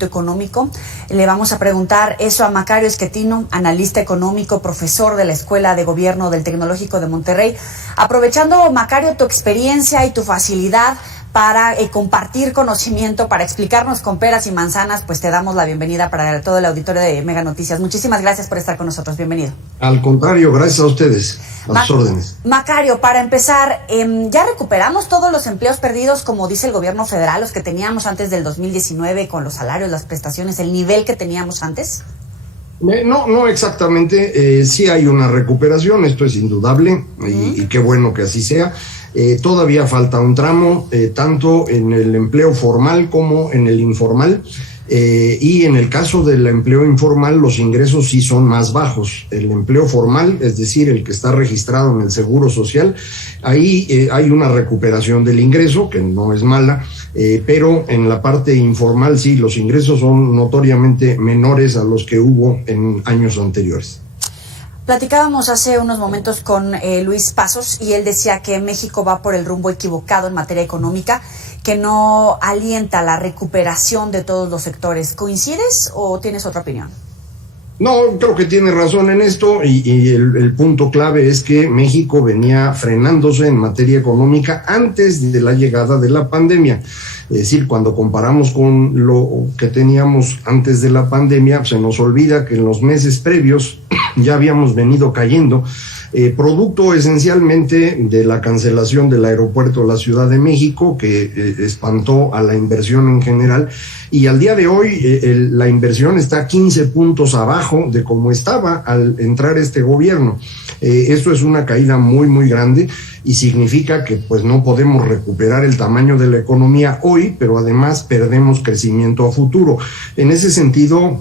crecimiento económico. Le vamos a preguntar eso a Macario Schettino, analista económico, profesor de la Escuela de Gobierno del Tecnológico de Monterrey. Aprovechando, Macario, tu experiencia y tu facilidad para compartir conocimiento, para explicarnos con peras y manzanas, pues te damos la bienvenida para todo el auditorio de Mega Noticias. Muchísimas gracias por estar con nosotros. Bienvenido. Al contrario, gracias a ustedes. A sus órdenes. Macario, para empezar, ¿ya recuperamos todos los empleos perdidos, como dice el gobierno federal, los que teníamos antes del 2019, con los salarios, las prestaciones, el nivel que teníamos antes? No exactamente. Sí hay una recuperación, esto es indudable, y qué bueno que así sea. Todavía falta un tramo, tanto en el empleo formal como en el informal. Y en el caso del empleo informal, los ingresos sí son más bajos. El empleo formal, es decir, el que está registrado en el Seguro Social, ahí hay una recuperación del ingreso, que no es mala, pero en la parte informal sí, los ingresos son notoriamente menores a los que hubo en años anteriores. Platicábamos hace unos momentos con Luis Pasos y él decía que México va por el rumbo equivocado en materia económica, que no alienta la recuperación de todos los sectores. ¿Coincides o tienes otra opinión? No, creo que tiene razón en esto y el punto clave es que México venía frenándose en materia económica antes de la llegada de la pandemia. Es decir, cuando comparamos con lo que teníamos antes de la pandemia, se nos olvida que en los meses previos ya habíamos venido cayendo, producto esencialmente de la cancelación del aeropuerto de la Ciudad de México, que espantó a la inversión en general, y al día de hoy la inversión está 15 puntos abajo de como estaba al entrar este gobierno. Esto es una caída muy, muy grande y significa que pues no podemos recuperar el tamaño de la economía hoy, pero además perdemos crecimiento a futuro. En ese sentido,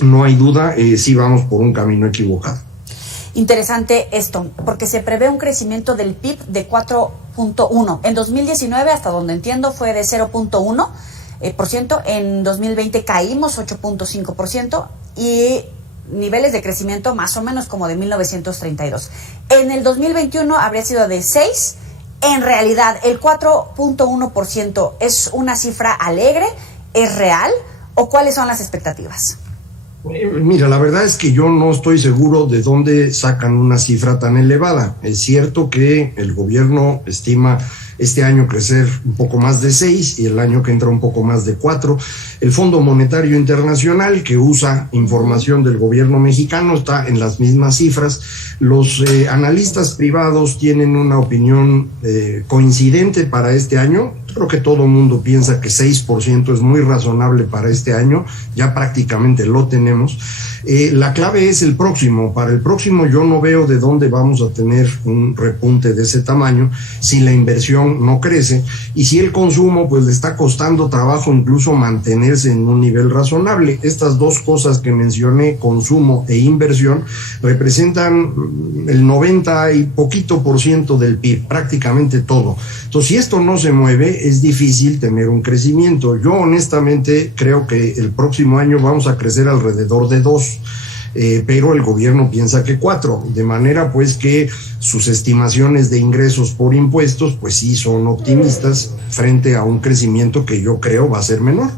no hay duda, sí vamos por un camino equivocado. Interesante esto, porque se prevé un crecimiento del PIB de 4.1. En 2019, hasta donde entiendo, fue de 0.1%. En 2020 caímos 8.5% y niveles de crecimiento más o menos como de 1932. En el 2021 habría sido de 6. En realidad, el 4.1% es una cifra alegre, ¿es real o cuáles son las expectativas? Mira, la verdad es que yo no estoy seguro de dónde sacan una cifra tan elevada. Es cierto que el gobierno estima este año crecer un poco más de 6 y el año que entra un poco más de 4. El Fondo Monetario Internacional, que usa información del gobierno mexicano, está en las mismas cifras. Los analistas privados tienen una opinión coincidente para este año. Creo que todo el mundo piensa que 6% es muy razonable para este año, ya prácticamente lo tenemos. La clave es el próximo. Para el próximo yo no veo de dónde vamos a tener un repunte de ese tamaño si la inversión no crece y si el consumo pues le está costando trabajo incluso mantenerse en un nivel razonable. Estas dos cosas que mencioné, consumo e inversión, representan el 90 y poquito % del PIB, prácticamente todo. Entonces, si esto no se mueve, es difícil tener un crecimiento. Yo honestamente creo que el próximo año vamos a crecer alrededor de 2, pero el gobierno piensa que 4, de manera pues que sus estimaciones de ingresos por impuestos pues sí son optimistas frente a un crecimiento que yo creo va a ser menor.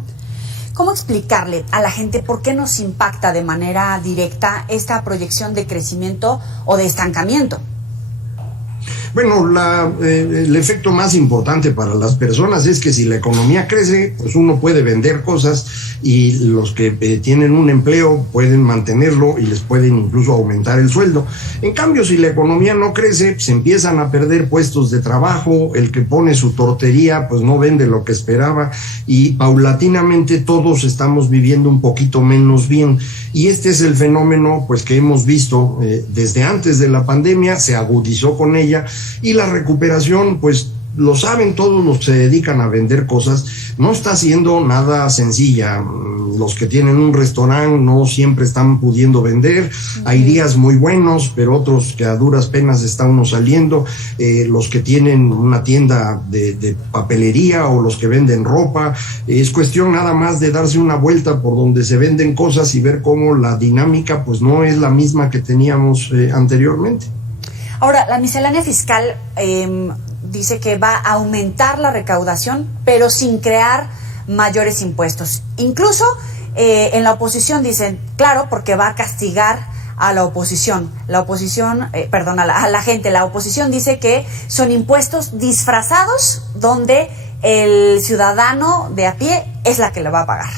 ¿Cómo explicarle a la gente por qué nos impacta de manera directa esta proyección de crecimiento o de estancamiento? Bueno, el efecto más importante para las personas es que si la economía crece, pues uno puede vender cosas y los que tienen un empleo pueden mantenerlo y les pueden incluso aumentar el sueldo. En cambio, si la economía no crece, se empiezan a perder puestos de trabajo, el que pone su tortería pues no vende lo que esperaba y paulatinamente todos estamos viviendo un poquito menos bien. Y este es el fenómeno pues que hemos visto desde antes de la pandemia, se agudizó con ella. Y la recuperación, pues lo saben todos los que se dedican a vender cosas, no está siendo nada sencilla. Los que tienen un restaurante no siempre están pudiendo vender, hay días muy buenos, pero otros que a duras penas está uno saliendo, los que tienen una tienda de papelería o los que venden ropa, es cuestión nada más de darse una vuelta por donde se venden cosas y ver cómo la dinámica pues no es la misma que teníamos anteriormente. Ahora, la miscelánea fiscal dice que va a aumentar la recaudación, pero sin crear mayores impuestos. Incluso en la oposición dicen, claro, porque va a castigar a la oposición. La oposición, a la gente. La oposición dice que son impuestos disfrazados donde el ciudadano de a pie es la que le va a pagar.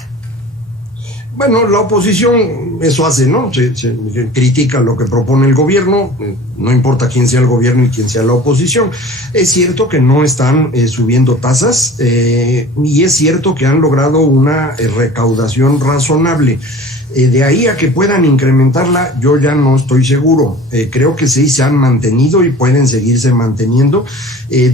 Bueno, la oposición eso hace, ¿no? Se critica lo que propone el gobierno, no importa quién sea el gobierno y quién sea la oposición. Es cierto que no están subiendo tasas y es cierto que han logrado una recaudación razonable. De ahí a que puedan incrementarla, yo ya no estoy seguro. Creo que sí se han mantenido y pueden seguirse manteniendo.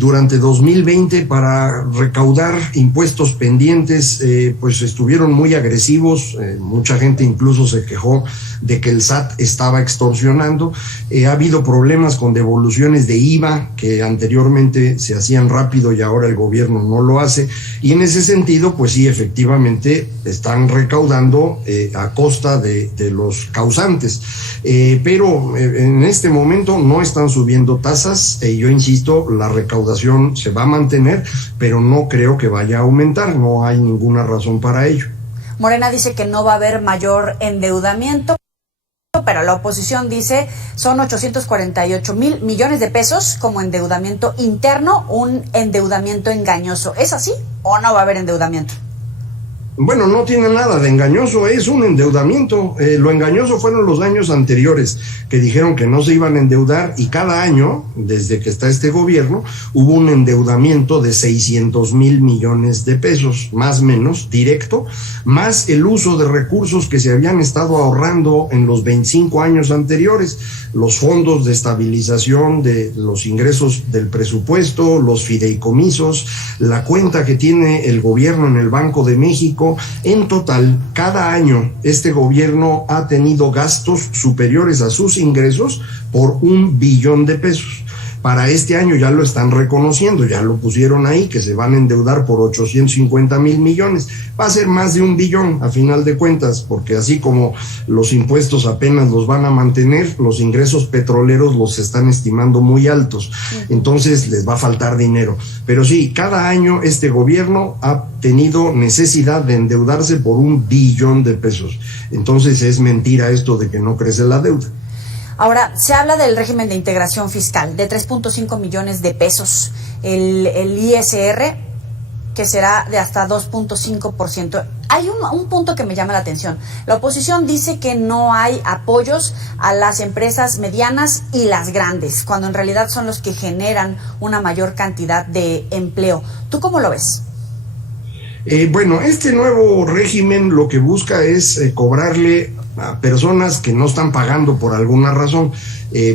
Durante 2020, para recaudar impuestos pendientes, pues estuvieron muy agresivos. Mucha gente incluso se quejó de que el SAT estaba extorsionando. Ha habido problemas con devoluciones de IVA, que anteriormente se hacían rápido y ahora el gobierno no lo hace. Y en ese sentido, pues sí, efectivamente, están recaudando a costa de los causantes. Pero en este momento no están subiendo tasas. Yo insisto, la recaudación se va a mantener, pero no creo que vaya a aumentar. No hay ninguna razón para ello. Morena dice que no va a haber mayor endeudamiento, pero la oposición dice son 848,000 millones de pesos como endeudamiento interno, un endeudamiento engañoso. ¿Es así o no va a haber endeudamiento? Bueno, no tiene nada de engañoso, es un endeudamiento. Lo engañoso fueron los años anteriores, que dijeron que no se iban a endeudar, y cada año, desde que está este gobierno, hubo un endeudamiento de 600,000 millones de pesos, más o menos, directo, más el uso de recursos que se habían estado ahorrando en los 25 años anteriores, los fondos de estabilización de los ingresos del presupuesto, los fideicomisos, la cuenta que tiene el gobierno en el Banco de México. En total, cada año este gobierno ha tenido gastos superiores a sus ingresos por 1 billón de pesos. Para este año ya lo están reconociendo, ya lo pusieron ahí, que se van a endeudar por 850,000 millones. Va a ser más de 1 billón a final de cuentas, porque así como los impuestos apenas los van a mantener, los ingresos petroleros los están estimando muy altos. Entonces les va a faltar dinero. Pero sí, cada año este gobierno ha tenido necesidad de endeudarse por 1 billón de pesos. Entonces es mentira esto de que no crece la deuda. Ahora, se habla del régimen de integración fiscal de 3.5 millones de pesos, el ISR, que será de hasta 2.5%. Hay un punto que me llama la atención. La oposición dice que no hay apoyos a las empresas medianas y las grandes, cuando en realidad son los que generan una mayor cantidad de empleo. ¿Tú cómo lo ves? Bueno, este nuevo régimen lo que busca es cobrarle a personas que no están pagando por alguna razón.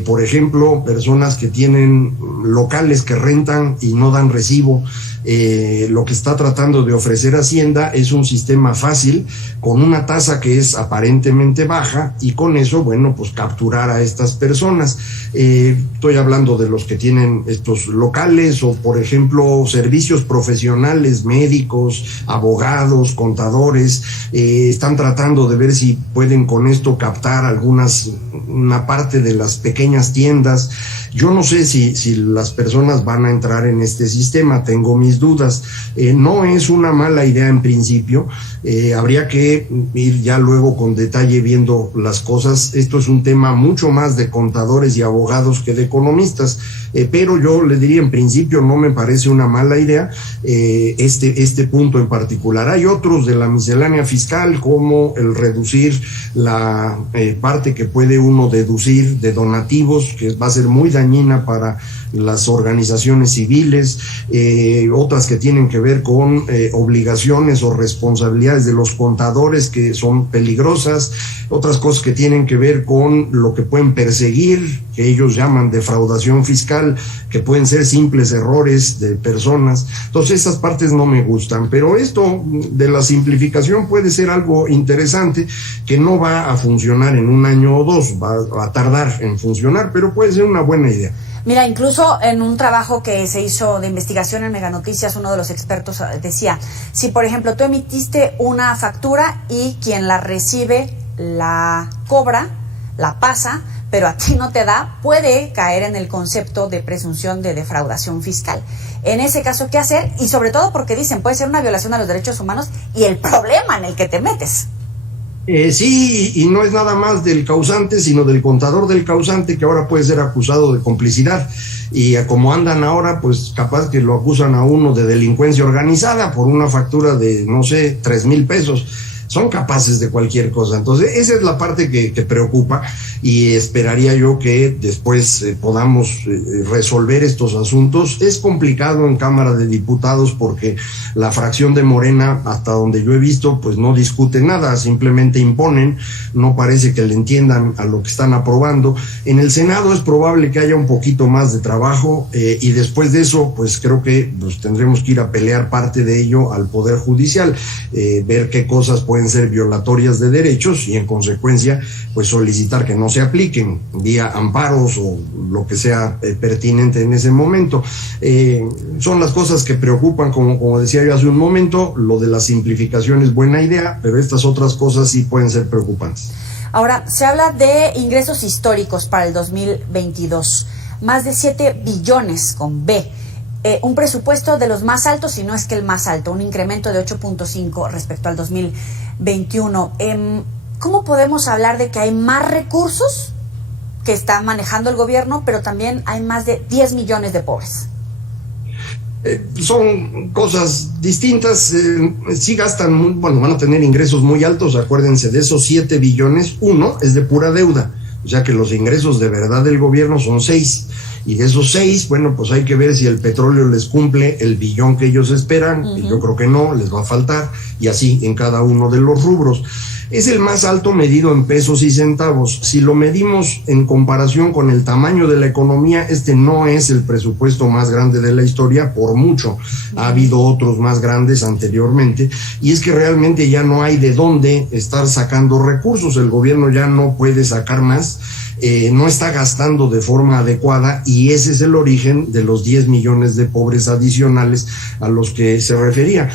Por ejemplo, personas que tienen locales que rentan y no dan recibo. Lo que está tratando de ofrecer Hacienda es un sistema fácil, con una tasa que es aparentemente baja, y con eso, bueno, pues capturar a estas personas. Estoy hablando de los que tienen estos locales, o por ejemplo, servicios profesionales, médicos, abogados, contadores. Están tratando de ver si pueden con esto captar una parte de las pequeñas tiendas. Yo no sé si las personas van a entrar en este sistema, tengo mis dudas. No es una mala idea en principio, habría que ir ya luego con detalle viendo las cosas. Esto es un tema mucho más de contadores y abogados que de economistas, pero yo le diría, en principio no me parece una mala idea este punto en particular. Hay otros de la miscelánea fiscal, como el reducir la parte que puede uno deducir de donativos, que va a ser muy dañina para las organizaciones civiles, otras que tienen que ver con obligaciones o responsabilidades de los contadores, que son peligrosas, otras cosas que tienen que ver con lo que pueden perseguir, que ellos llaman defraudación fiscal, que pueden ser simples errores de personas. Entonces esas partes no me gustan, pero esto de la simplificación puede ser algo interesante, que no va a funcionar en 1 año o 2, va a tardar en funcionar, pero puede ser una buena idea. Mira, incluso en un trabajo que se hizo de investigación en Mega Noticias, uno de los expertos decía, si por ejemplo tú emitiste una factura y quien la recibe la cobra, la pasa, pero a ti no te da, puede caer en el concepto de presunción de defraudación fiscal. En ese caso, ¿qué hacer? Y sobre todo porque dicen, puede ser una violación a los derechos humanos y el problema en el que te metes. Sí, y no es nada más del causante, sino del contador del causante, que ahora puede ser acusado de complicidad. Y como andan ahora, pues capaz que lo acusan a uno de delincuencia organizada por una factura de, no sé, 3,000 pesos. Son capaces de cualquier cosa. Entonces, esa es la parte que preocupa, y esperaría yo que después podamos resolver estos asuntos. Es complicado en Cámara de Diputados porque la fracción de Morena, hasta donde yo he visto, pues no discute nada, simplemente imponen, no parece que le entiendan a lo que están aprobando. En el Senado es probable que haya un poquito más de trabajo, y después de eso, pues creo que pues, tendremos que ir a pelear parte de ello al Poder Judicial, ver qué cosas pueden ser violatorias de derechos y en consecuencia pues solicitar que no se apliquen vía amparos o lo que sea pertinente en ese momento. Son las cosas que preocupan, como decía yo hace un momento. Lo de la simplificación es buena idea, pero estas otras cosas sí pueden ser preocupantes. Ahora, se habla de ingresos históricos para el 2022, más de 7 billones con B. Un presupuesto de los más altos, si no es que el más alto, un incremento de 8.5 respecto al 2021. ¿Cómo podemos hablar de que hay más recursos que está manejando el gobierno, pero también hay más de 10 millones de pobres? Son cosas distintas. Sí gastan, bueno, van a tener ingresos muy altos. Acuérdense, de esos 7 billones, 1 es de pura deuda. O sea que los ingresos de verdad del gobierno son 6. Y de esos 6, bueno, pues hay que ver si el petróleo les cumple el billón que ellos esperan. Y yo creo que no, les va a faltar, y así en cada uno de los rubros. Es el más alto medido en pesos y centavos. Si lo medimos en comparación con el tamaño de la economía, este no es el presupuesto más grande de la historia, por mucho. Ha habido otros más grandes anteriormente, y es que realmente ya no hay de dónde estar sacando recursos. El gobierno ya no puede sacar más. No está gastando de forma adecuada, y ese es el origen de los 10 millones de pobres adicionales a los que se refería.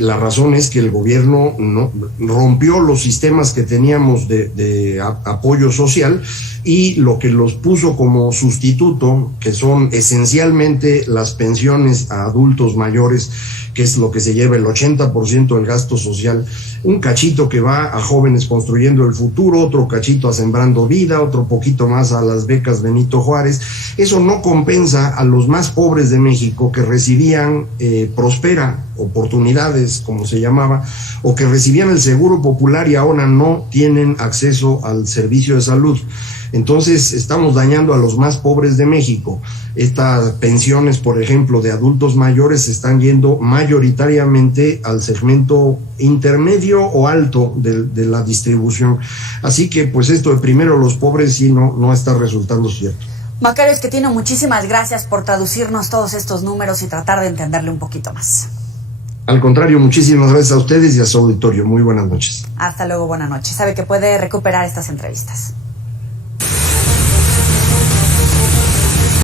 La razón es que el gobierno no rompió los sistemas que teníamos de apoyo social, y lo que los puso como sustituto, que son esencialmente las pensiones a adultos mayores, que es lo que se lleva el 80% del gasto social, un cachito que va a jóvenes construyendo el futuro, otro cachito a Sembrando Vida, otro poquito más a las becas Benito Juárez. Eso no compensa a los más pobres de México, que recibían Prospera, oportunidades como se llamaba, o que recibían el Seguro Popular y ahora no tienen acceso al servicio de salud. Entonces estamos dañando a los más pobres de México. Estas pensiones, por ejemplo, de adultos mayores están yendo mayoritariamente al segmento intermedio o alto de la distribución. Así que pues esto de primero los pobres sí no está resultando cierto. Macario Esquetino, muchísimas gracias por traducirnos todos estos números y tratar de entenderle un poquito más. Al contrario, muchísimas gracias a ustedes y a su auditorio. Muy buenas noches. Hasta luego, buenas noches. Sabe que puede recuperar estas entrevistas.